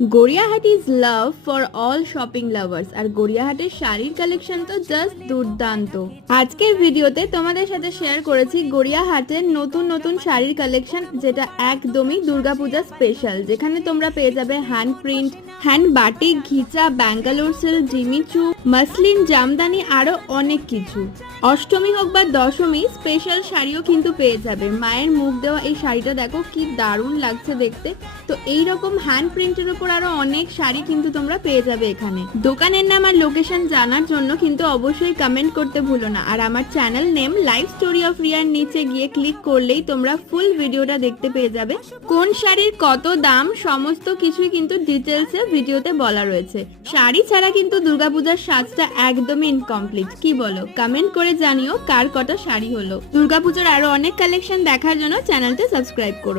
Gariahat is love for all shopping lovers. আর গড়িয়াহাটের শাড়ির কালেকশন তো জাস্ট দুর্দান্ত। আজকের ভিডিওতে তোমাদের সাথে শেয়ার করেছি গড়িয়াহাটের নতুন নতুন শাড়ির কালেকশন, যেটা একদমই দুর্গাপূজা স্পেশাল, যেখানে তোমরা পেয়ে যাবে hand print, hand batik, ghicha, Bangalore silk, জিমিচু, মাসলিন, জামদানি, আরো অনেক কিছু। অষ্টমী হোক বা দশমী, স্পেশাল শাড়িও কিন্তু পেয়ে যাবে। মায়ের মুখ দেওয়া এই শাড়িটা দেখো কি দারুণ লাগছে দেখতে। তো এইরকম হ্যান্ড প্রিন্টের উপর আরো অনেক শাড়ি কিন্তু তোমরা পেয়ে যাবে এখানে। দোকানের নাম আর লোকেশন জানার জন্য কিন্তু অবশ্যই কমেন্ট করতে ভুলো না। আর আমার channel name life story of রিয়ার নিচে গিয়ে ক্লিক করলেই তোমরা ফুল ভিডিওটা দেখতে পেয়ে যাবে। কোন শাড়ির কত দাম সমস্ত কিছুই কিন্তু ডিটেলসে ভিডিওতে বলা রয়েছে। শাড়ি ছাড়া কিন্তু দুর্গাপূজার সাজটা একদমই ইনকমপ্লিট। কি বলো? কমেন্ট করে জানিও কার কটা শাড়ি হলো। দুর্গাপূজার আরো অনেক কালেকশন দেখার জন্য চ্যানেলটা সাবস্ক্রাইব করো।